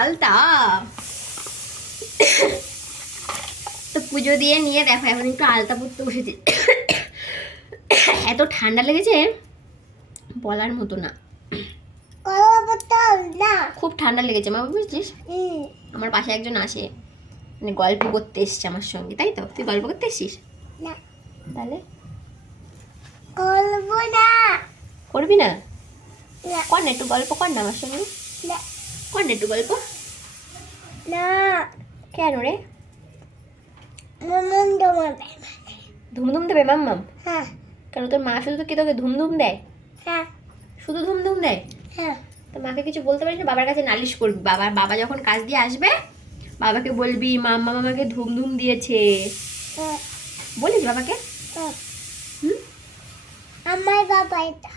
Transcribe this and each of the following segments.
আলতা তো পুজো দিয়ে নিয়ে দেখো এখন একটু আলতা পরতে বসেছি। এত ঠান্ডা লেগেছে বলার মতো না, খুব ঠান্ডা লেগেছে মা, বুঝছিস? আমার পাশে একজন আসে, মানে গল্প করতে এসছে আমার সঙ্গে, তাই তো? তুই গল্প করতে এসছিস? না। তাহলে করবো না। করবি না? না। কর না একটু গল্প, কর না আমার সঙ্গে, না। কর না একটু গল্প। না। কেন রে? মনন দমাবে। ধুমধুম দেবে মাম্মাম? হ্যাঁ। কেন তোর মা শুধু কি তোকে ধুমধুম দেয়? হ্যাঁ। শুধু ধুমধুম দেয়? হ্যাঁ। তো মাকে কিছু বলতে পারিস না? বাবার কাছে নালিশ করবি। বাবা যখন কাজ দিয়ে আসবে বাবাকে বলবি মাম্মা আমাকে ধুমধুম দিয়েছে, হ্যাঁ। বলিস বাবাকে? হ্যাঁ। হুম? আমার বাবা এটা।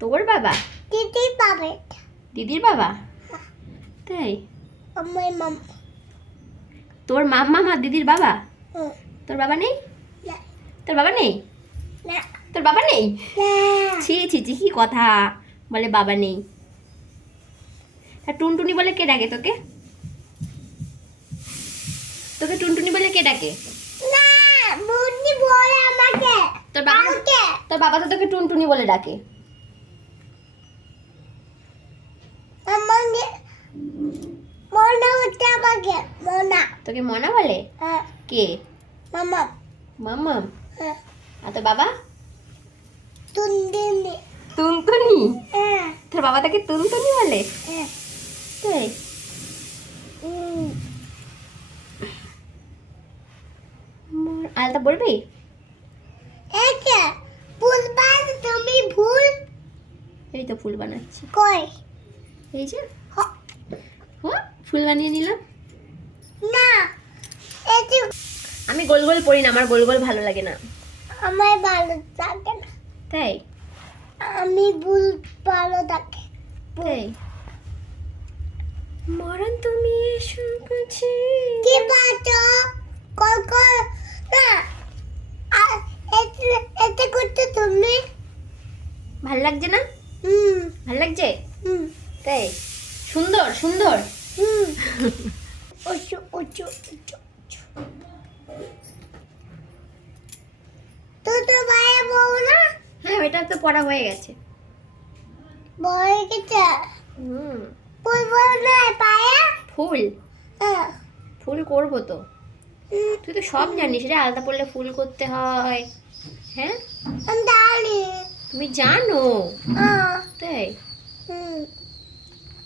তোর বাবা? দিদির বাবা এটা। দিদির বাবা? তাই? আমার মামা। তোর মাম্মা মা দিদির বাবা? হুম। তোর বাবা নেই? না। তোর বাবা নেই? না। তোর বাবা নেই? না। ছি ছি ছি, কি কথা বলে বাবা নেই? আর টুনটুনি বলে কে ডাকে তোকে? তোকে টুনটুনি বলে কে ডাকে? না, বুদ্ধি বলে আমাকে। তোর বাবা? আমাকে। তোর বাবা তো তোকে টুনটুনি বলে ডাকে। আমাকে মনা হচ্ছে আমাকে। মনা। তোকে মনা বলে? হ্যাঁ। কে? মামা। মাম্মাম? হ্যাঁ। আর তোর বাবা? তুন্দিনি। টুনটুনি? হ্যাঁ। তোর বাবা তাকে টুনটুনি বলে? হ্যাঁ। তাই? আলতা বলবি? এটা ভুল বাদ তুমি ভুল এই তো ফুল বানাচ্ছি, কই? এই যে ফুল বানিয়ে নিলাম। না, এটি আমি গোল গোল পরি না, আমার গোল গোল ভালো লাগে না। আমার ভালো থাকে না। তাই? আমি ভুল ভালো থাকে। তাই? মরণ তুমি এসো কাছে। কি বাতো? কল কল না। আর এতে করতে তুমি ভাল লাগছে না? হুম ভাল লাগছে? হুম তাই? সুন্দর সুন্দর। হুম ওচো ওচো ওচো তো ভাই বউ না হ্যাঁ, ওইটা তো পড়া হয়ে গেছে। বই গেছে। হুম। ফুল বউ না পায়ে। ফুল? হ্যাঁ। ফুল করবো তো। তুই তো সব জানিস রে, আলতা পড়লে ফুল করতে হয়। হ্যাঁ, আমি জানি। তুমি জানো? হ্যাঁ। তাই? হুম।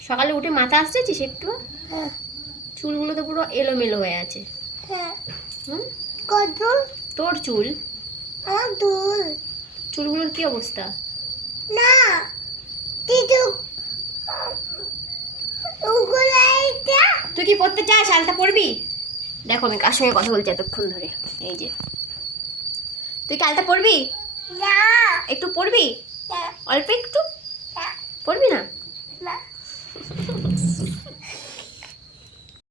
সকালে উঠে মাথা আসতেছিস একটু? হ্যাঁ। চুলগুলো তো পুরো এলোমেলো হয়ে আছে। হ্যাঁ। হুম? কত? তোর চুল? আমার দুল। চুলগুলোর কি অবস্থা? না, তিতু উগুলাইটা। তুই কি পড়তে চাস? আলতা পড়বি? দেখো আমি কার সঙ্গে কথা বলছি এতক্ষণ ধরে, এই যে। তুই কি আলতা পড়বি? না। একটু পড়বি? না। অল্প একটু না। পড়বি না? না।